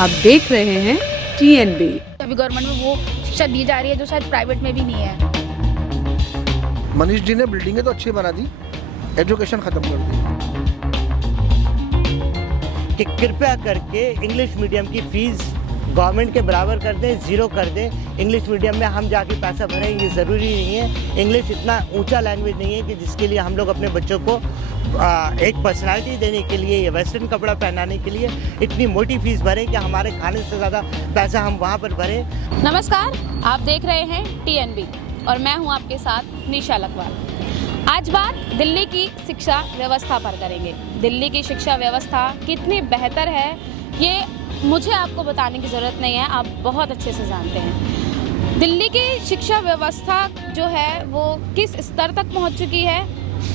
आप देख रहे हैं TNB। अभी गवर्नमेंट में वो शिक्षा दी जा रही है जो शायद प्राइवेट में भी नहीं है। मनीष जी ने बिल्डिंगें तो अच्छी बना दी, एजुकेशन खत्म कर दी। कि कृपया करके इंग्लिश मीडियम की फीस गवर्नमेंट के बराबर कर दें, ज़ीरो कर दें। इंग्लिश मीडियम में हम जाके पैसा भरें, ये ज़रूरी नहीं है। इंग्लिश इतना ऊंचा लैंग्वेज नहीं है कि जिसके लिए हम लोग अपने बच्चों को एक पर्सनालिटी देने के लिए या वेस्टर्न कपड़ा पहनाने के लिए इतनी मोटी फीस भरें कि हमारे खाने से ज़्यादा पैसा हम वहाँ पर भरें। नमस्कार, आप देख रहे हैं TNB और मैं हूँ आपके साथ निशा लखवाल। आज बात दिल्ली की शिक्षा व्यवस्था पर करेंगे। दिल्ली की शिक्षा व्यवस्था कितनी बेहतर है ये मुझे आपको बताने की ज़रूरत नहीं है, आप बहुत अच्छे से जानते हैं। दिल्ली की शिक्षा व्यवस्था जो है वो किस स्तर तक पहुंच चुकी है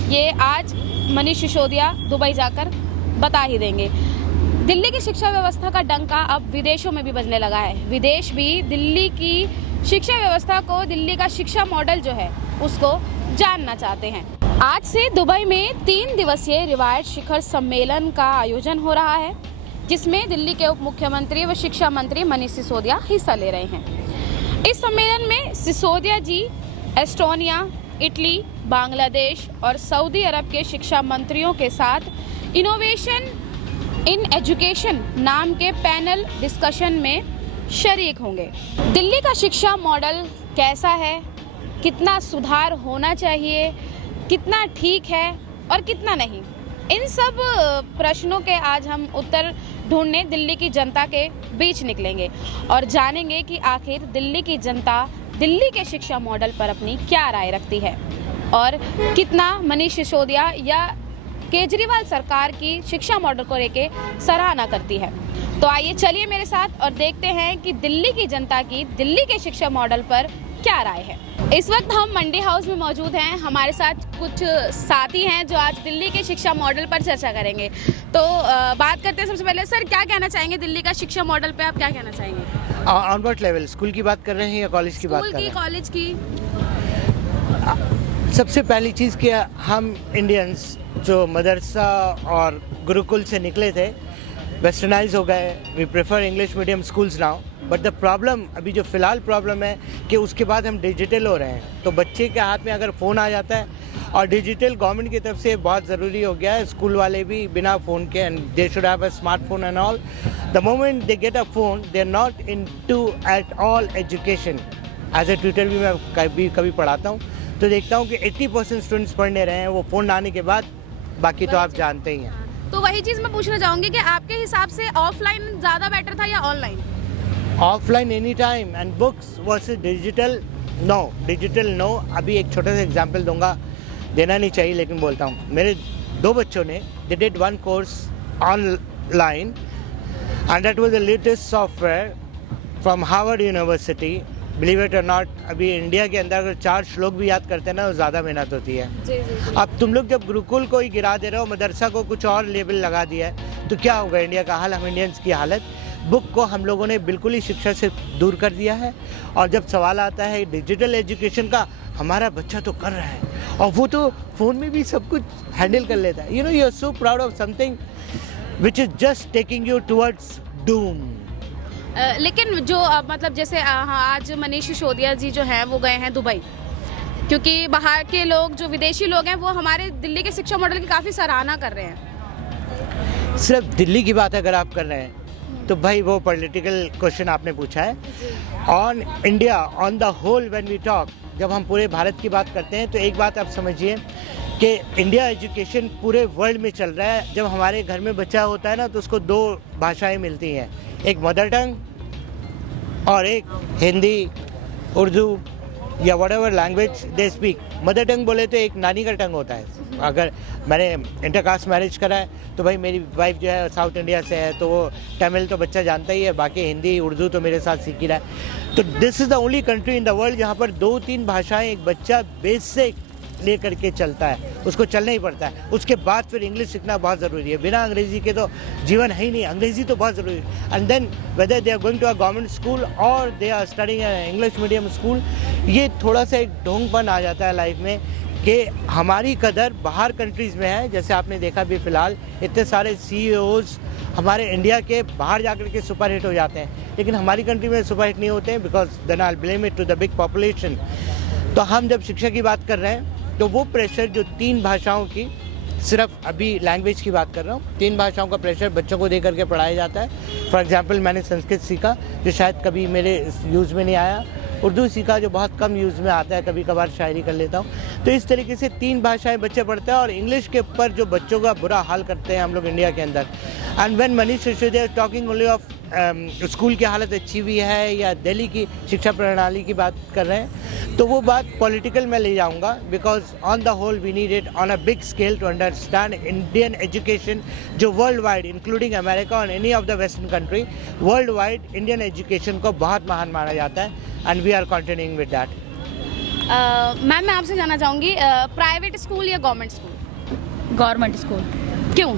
ये आज मनीष सिसोदिया दुबई जाकर बता ही देंगे। दिल्ली की शिक्षा व्यवस्था का डंका अब विदेशों में भी बजने लगा है। विदेश भी दिल्ली की शिक्षा व्यवस्था को, दिल्ली का शिक्षा मॉडल जो है उसको जानना चाहते हैं। आज से दुबई में 3 दिवसीय रिवायत शिखर सम्मेलन का आयोजन हो रहा है, जिसमें दिल्ली के उप मुख्यमंत्री व शिक्षा मंत्री मनीष सिसोदिया हिस्सा ले रहे हैं। इस सम्मेलन में सिसोदिया जी एस्टोनिया, इटली, बांग्लादेश और सऊदी अरब के शिक्षा मंत्रियों के साथ इनोवेशन इन एजुकेशन नाम के पैनल डिस्कशन में शरीक होंगे। दिल्ली का शिक्षा मॉडल कैसा है, कितना सुधार होना चाहिए, कितना ठीक है और कितना नहीं, इन सब प्रश्नों के आज हम उत्तर ढूंढने दिल्ली की जनता के बीच निकलेंगे और जानेंगे कि आखिर दिल्ली की जनता दिल्ली के शिक्षा मॉडल पर अपनी क्या राय रखती है और कितना मनीष सिसोदिया या केजरीवाल सरकार की शिक्षा मॉडल को लेके सराहना करती है। तो आइए चलिए मेरे साथ और देखते हैं कि दिल्ली की जनता की दिल्ली के शिक्षा मॉडल पर क्या राय है। इस वक्त हम मंडी हाउस में मौजूद हैं। हमारे साथ कुछ साथी हैं जो आज दिल्ली के शिक्षा मॉडल पर चर्चा करेंगे। तो बात करते हैं सबसे पहले, सर क्या कहना चाहेंगे दिल्ली का शिक्षा मॉडल पे, आप क्या कहना चाहेंगे? ऑन व्हाट लेवल, स्कूल की बात कर रहे हैं या कॉलेज की बात कर रहे हैं? कॉलेज की। सबसे पहली चीज़ कि हम इंडियंस जो मदरसा और गुरुकुल से निकले थे वेस्टर्नाइज हो गए। We prefer English medium schools now, but the problem अभी जो फ़िलहाल प्रॉब्लम है कि उसके बाद हम डिजिटल हो रहे हैं। तो बच्चे के हाथ में अगर फ़ोन आ जाता है, और डिजिटल गवर्नमेंट की तरफ से बहुत ज़रूरी हो गया है, स्कूल वाले भी बिना फ़ोन के, and they should have a smartphone and all. The moment they get a phone they are not into at all education. As a tutor भी मैं कभी पढ़ाता हूँ तो देखता हूँ कि 80% स्टूडेंट्स पढ़ने रहे हैं वो फ़ोन आने के बाद, बाकी तो आप जानते ही हैं। तो वही चीज़ मैं पूछना चाहूँगी कि आपके हिसाब से ऑफलाइन ज़्यादा बेटर था या online? Offline any time and books versus digital no, digital no. अभी एक छोटा सा एग्जांपल दूंगा, देना नहीं चाहिए लेकिन बोलता हूँ। मेरे 2 बच्चों ने they did 1 course online and that was the latest software from Harvard university. Believe it और नॉट, अभी इंडिया के अंदर अगर 4 श्लोक भी याद करते हैं ना, तो ज़्यादा मेहनत होती है। जी। अब तुम लोग जब गुरुकुल को ही गिरा दे रहे हो, मदरसा को कुछ और लेबल लगा दिया है, तो क्या होगा इंडिया का हाल, हम इंडियंस की हालत? बुक को हम लोगों ने बिल्कुल ही शिक्षा से दूर कर दिया है। और जब सवाल आता है डिजिटल एजुकेशन का, हमारा बच्चा तो कर रहा है और वो तो फ़ोन में भी सब कुछ हैंडल कर लेता है। You are so proud of something which is just taking you towards doom. लेकिन जो मतलब जैसे आज मनीष सिसोदिया जी जो हैं वो गए हैं दुबई, क्योंकि बाहर के लोग, जो विदेशी लोग हैं, वो हमारे दिल्ली के शिक्षा मॉडल की काफ़ी सराहना कर रहे हैं। सिर्फ दिल्ली की बात अगर आप कर रहे हैं तो भाई वो पॉलिटिकल क्वेश्चन आपने पूछा है। On India, on the whole when we talk, जब हम पूरे भारत की बात करते हैं तो एक बात आप समझिए कि इंडिया एजुकेशन पूरे वर्ल्ड में चल रहा है। जब हमारे घर में बच्चा होता है ना तो उसको 2 भाषाएं मिलती हैं, एक मदर टंग और एक हिंदी, उर्दू या whatever language they speak. Mother tongue बोले तो एक नानी का टंग होता है। अगर मैंने इंटरकास्ट मैरिज करा है तो भाई मेरी वाइफ जो है साउथ इंडिया से है, तो वो तमिल तो बच्चा जानता ही है, बाकी हिंदी उर्दू तो मेरे साथ सीख ही रहा है। तो this is the only country in the world जहाँ पर 2-3 भाषाएं एक बच्चा बेसिक ले करके चलता है, उसको चलना ही पड़ता है। उसके बाद फिर इंग्लिश सीखना बहुत ज़रूरी है। बिना अंग्रेज़ी के तो जीवन है ही नहीं, अंग्रेज़ी तो बहुत ज़रूरी है। And then whether they are going to a government school और they are studying English medium school, ये थोड़ा सा एक ढोंगपन आ जाता है लाइफ में कि हमारी कदर बाहर कंट्रीज़ में है। जैसे आपने देखा भी फ़िलहाल इतने सारे CEOs हमारे इंडिया के बाहर जाकर के सुपर हिट हो जाते हैं, लेकिन हमारी कंट्री में सुपर हिट नहीं होते हैं, because then I blame it to the big population. तो हम जब शिक्षा की बात कर रहे हैं तो वो प्रेशर जो 3 भाषाओं की, सिर्फ अभी लैंग्वेज की बात कर रहा हूँ, 3 भाषाओं का प्रेशर बच्चों को दे करके पढ़ाया जाता है। फॉर एग्जांपल मैंने संस्कृत सीखा जो शायद कभी मेरे यूज़ में नहीं आया, उर्दू सीखा जो बहुत कम यूज़ में आता है, कभी कभार शायरी कर लेता हूँ। तो इस तरीके से 3 भाषाएं बच्चे पढ़ते हैं और इंग्लिश के ऊपर जो बच्चों का बुरा हाल करते हैं हम लोग इंडिया के अंदर। And when Manish Sisodia talking only of school की हालत अच्छी हुई है या दिल्ली की शिक्षा प्रणाली की बात कर रहे हैं, तो वो बात पॉलिटिकल में ले जाऊंगा, because on the whole we need it on a big scale to understand Indian education, जो वर्ल्ड वाइड इंक्लूडिंग अमेरिका और any of the western country, world wide Indian education को बहुत महान माना जाता है and we are continuing with that. Ma'am मैं आपसे जानना चाहूँगी, प्राइवेट स्कूल या गवर्नमेंट स्कूल? Government school. क्यों?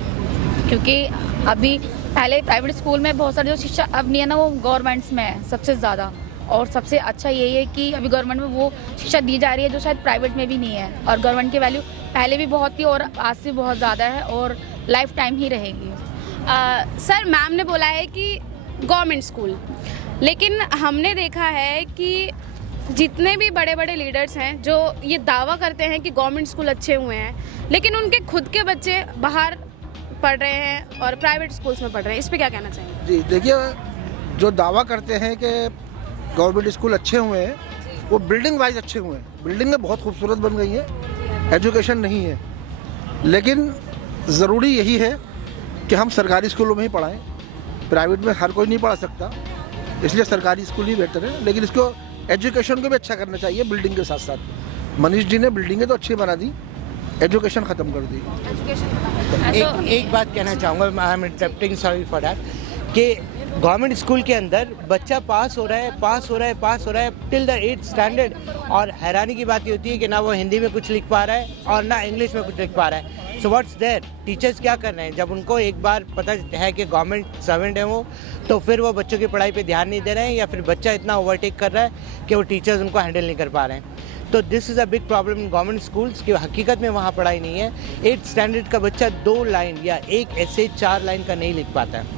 क्योंकि अभी पहले प्राइवेट स्कूल में बहुत सारी जो शिक्षा अब नहीं है ना, वो गवर्नमेंट्स में है सबसे ज़्यादा। और सबसे अच्छा यही है कि अभी गवर्नमेंट में वो शिक्षा दी जा रही है जो शायद प्राइवेट में भी नहीं है। और गवर्नमेंट की वैल्यू पहले भी बहुत थी और आज से बहुत ज़्यादा है और लाइफ टाइम ही रहेगी। सर मैम ने बोला है कि गवर्नमेंट स्कूल, लेकिन हमने देखा है कि जितने भी बड़े बड़े लीडर्स हैं जो ये दावा करते हैं कि गवर्नमेंट स्कूल अच्छे हुए हैं, लेकिन उनके खुद के बच्चे बाहर पढ़ रहे हैं और प्राइवेट स्कूल्स में पढ़ रहे हैं, इस पे क्या कहना चाहेंगे? जी देखिए, जो दावा करते हैं कि गवर्नमेंट स्कूल अच्छे हुए हैं, वो बिल्डिंग वाइज अच्छे हुए हैं। बिल्डिंगें बहुत खूबसूरत बन गई हैं, एजुकेशन नहीं है। लेकिन ज़रूरी यही है कि हम सरकारी स्कूलों में ही पढ़ाएं, प्राइवेट में हर कोई नहीं पढ़ा सकता, इसलिए सरकारी स्कूल ही बेहतर है। लेकिन इसको एजुकेशन को भी अच्छा करना चाहिए बिल्डिंग के साथ साथ। मनीष जी ने बिल्डिंगें तो अच्छी बना दी, एजुकेशन ख़त्म कर दी। एक बात कहना चाहूँगा, I am interrupting, sorry for that, कि गवर्नमेंट स्कूल के अंदर बच्चा पास हो रहा है टिल द 8th स्टैंडर्ड। और हैरानी की बात ये होती है कि ना वो हिंदी में कुछ लिख पा रहा है और ना इंग्लिश में कुछ लिख पा रहा है। सो व्हाट्स देयर, टीचर्स क्या कर रहे हैं? जब उनको एक बार पता है कि गवर्नमेंट सर्वेंट है वो, तो फिर वो बच्चों की पढ़ाई पे ध्यान नहीं दे रहे हैं, या फिर बच्चा इतना ओवरटेक कर रहा है कि वो टीचर्स उनको हैंडल नहीं कर पा रहे हैं। तो this is a big problem in government schools की हकीकत में वहाँ पढ़ाई नहीं है। 8th स्टैंडर्ड का बच्चा 2 लाइन या एक ऐसे 4 लाइन का नहीं लिख पाता है।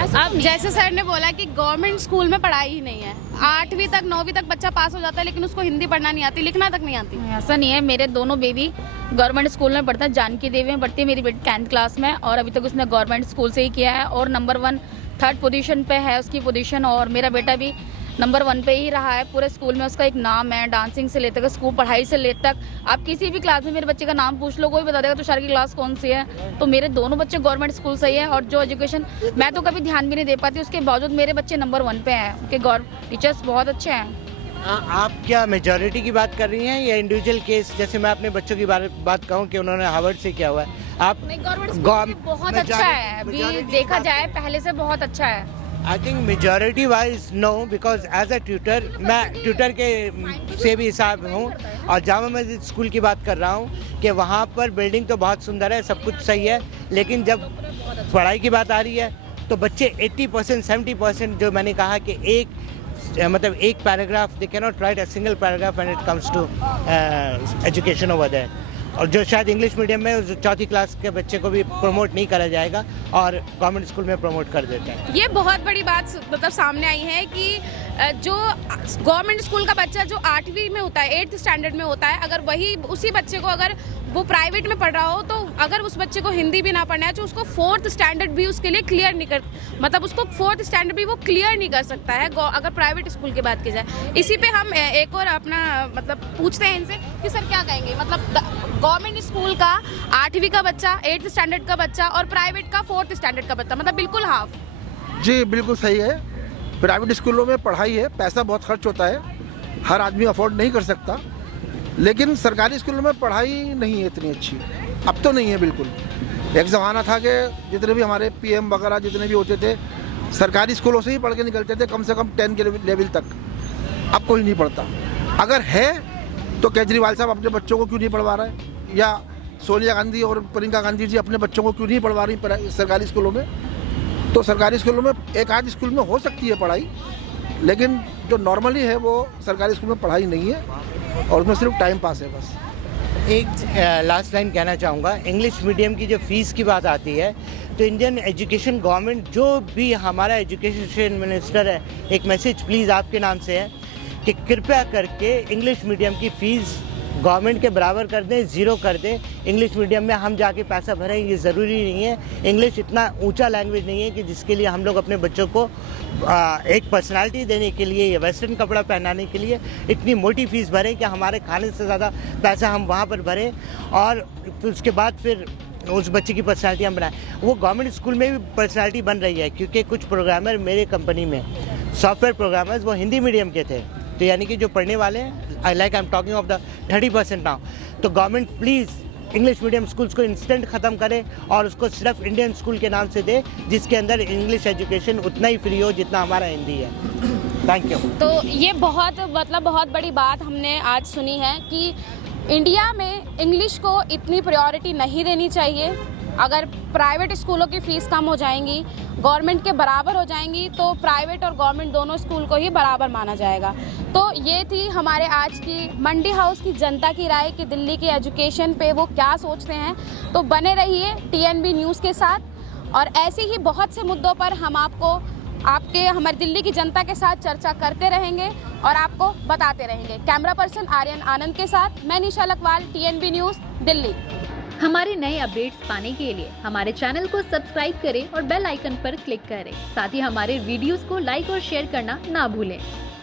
अब जैसे सर ने बोला कि गवर्नमेंट स्कूल में पढ़ाई ही नहीं है, 8वीं तक 9वीं तक बच्चा पास हो जाता है, लेकिन उसको हिंदी पढ़ना नहीं आती, लिखना तक नहीं आती। ऐसा नहीं है, मेरे दोनों बेबी गवर्नमेंट स्कूल में पढ़ता है। जानकी देवी में पढ़ती है मेरी बेटी 10th क्लास में, और अभी तक उसने गवर्नमेंट स्कूल से ही किया है और नंबर 1 3rd पोजीशन पे है उसकी पोजीशन। और मेरा बेटा भी नंबर 1 पे ही रहा है पूरे स्कूल में, उसका एक नाम है। डांसिंग से लेकर स्कूल पढ़ाई से ले तक आप किसी भी क्लास में मेरे बच्चे का नाम पूछ लो, कोई बता देगा तुषार की क्लास कौन सी है। तो मेरे दोनों बच्चे गवर्नमेंट स्कूल से ही है। और जो एजुकेशन मैं तो कभी ध्यान भी नहीं दे पाती, उसके बावजूद मेरे बच्चे नंबर 1 पे हैं, उनके टीचर्स बहुत अच्छे हैं। आप क्या मेजॉरिटी की बात कर रही हैं या इंडिविजुअल केस? जैसे मैं अपने बच्चों की बात कहूँ कि उन्होंने हार्वर्ड से किया हुआ है, आप गवर्नमेंट बहुत अच्छा है, अभी देखा जाए पहले से बहुत अच्छा है। I think majority wise no, because as a tutor, मैं ट्यूटर के से भी हिसाब हूँ और जामा मस्जिद स्कूल की बात कर रहा हूँ कि वहाँ पर बिल्डिंग तो बहुत सुंदर है, सब कुछ सही है, लेकिन जब पढ़ाई की बात आ रही है तो बच्चे 80% 70% जो मैंने कहा कि एक paragraph, they can not write a single paragraph when it comes to education over there. और जो शायद इंग्लिश मीडियम में 4th क्लास के बच्चे को भी प्रमोट नहीं करा जाएगा और गवर्नमेंट स्कूल में प्रमोट कर देते हैं। ये बहुत बड़ी बात मतलब सामने आई है कि जो गवर्नमेंट स्कूल का बच्चा जो 8वीं में होता है, 8th स्टैंडर्ड में होता है, अगर वही उसी बच्चे को अगर वो प्राइवेट में पढ़ रहा हो, तो अगर उस बच्चे को हिंदी भी ना पढ़ना है तो उसको 4th स्टैंडर्ड भी उसके लिए क्लियर नहीं कर, मतलब उसको 4th स्टैंडर्ड भी वो क्लियर नहीं कर सकता है अगर प्राइवेट स्कूल की बात की जाए। इसी पे हम एक और अपना मतलब पूछते हैं इनसे कि सर क्या कहेंगे, मतलब गवर्नमेंट स्कूल का 8वीं का बच्चा, 8th स्टैंडर्ड का बच्चा और प्राइवेट का 4th स्टैंडर्ड का बच्चा, मतलब बिल्कुल हाफ। जी बिल्कुल सही है, प्राइवेट स्कूलों में पढ़ाई है, पैसा बहुत खर्च होता है, हर आदमी अफोर्ड नहीं कर सकता। लेकिन सरकारी स्कूलों में पढ़ाई नहीं है इतनी अच्छी, अब तो नहीं है बिल्कुल। एक ज़माना था कि जितने भी हमारे PM वगैरह जितने भी होते थे सरकारी स्कूलों से ही पढ़ के निकलते थे, कम से कम 10 के लेवल तक। अब कोई नहीं पढ़ता, अगर है तो केजरीवाल साहब अपने बच्चों को क्यों नहीं पढ़वा रहे, या सोनिया गांधी और प्रियंका गांधी जी अपने बच्चों को क्यों नहीं पढ़वा रही सरकारी स्कूलों में। तो सरकारी स्कूलों में एक आध स्कूल में हो सकती है पढ़ाई, लेकिन जो नॉर्मली है वो सरकारी स्कूल में पढ़ाई नहीं है और उसमें सिर्फ टाइम पास है बस। एक लास्ट लाइन कहना चाहूँगा। इंग्लिश मीडियम की जो फीस की बात आती है तो इंडियन एजुकेशन गवर्नमेंट, जो भी हमारा एजुकेशन मिनिस्टर है, एक मैसेज प्लीज़ आपके नाम से है कि कृपया करके इंग्लिश मीडियम की फ़ीस गवर्नमेंट के बराबर कर दें, ज़ीरो कर दें। इंग्लिश मीडियम में हम जाके पैसा भरें, ये ज़रूरी नहीं है। इंग्लिश इतना ऊंचा लैंग्वेज नहीं है कि जिसके लिए हम लोग अपने बच्चों को एक पर्सनालिटी देने के लिए या वेस्टर्न कपड़ा पहनाने के लिए इतनी मोटी फीस भरें कि हमारे खाने से ज़्यादा पैसा हम वहाँ पर भरें और उसके बाद फिर उस बच्चे की पर्सनालिटी हम बनाएं। वो गवर्नमेंट स्कूल में भी पर्सनालिटी बन रही है, क्योंकि कुछ प्रोग्रामर मेरे कंपनी में सॉफ्टवेयर प्रोग्रामर्स वो हिंदी मीडियम के थे, तो यानी कि जो पढ़ने वाले हैं, I am talking of the 30% now. तो government please English medium schools को इंस्टेंट ख़त्म करे और उसको सिर्फ इंडियन स्कूल के नाम से दे, जिसके अंदर इंग्लिश एजुकेशन उतना ही फ्री हो जितना हमारा हिंदी है। Thank you. तो ये बहुत बड़ी बात हमने आज सुनी है कि इंडिया में इंग्लिश को इतनी प्रायोरिटी नहीं देनी चाहिए। अगर प्राइवेट स्कूलों की फ़ीस कम हो जाएंगी, गवर्नमेंट के बराबर हो जाएंगी, तो प्राइवेट और गवर्नमेंट दोनों स्कूल को ही बराबर माना जाएगा। तो ये थी हमारे आज की मंडी हाउस की जनता की राय कि दिल्ली के एजुकेशन पे वो क्या सोचते हैं। तो बने रहिए TNB न्यूज़ के साथ और ऐसे ही बहुत से मुद्दों पर हम हमारी दिल्ली की जनता के साथ चर्चा करते रहेंगे और आपको बताते रहेंगे। कैमरा पर्सन आर्यन आनंद के साथ मैं निशा लकवाल, TNB न्यूज़ दिल्ली। हमारे नए अपडेट्स पाने के लिए हमारे चैनल को सब्सक्राइब करें और बेल आइकन पर क्लिक करें। साथ ही हमारे वीडियोस को लाइक और शेयर करना ना भूलें।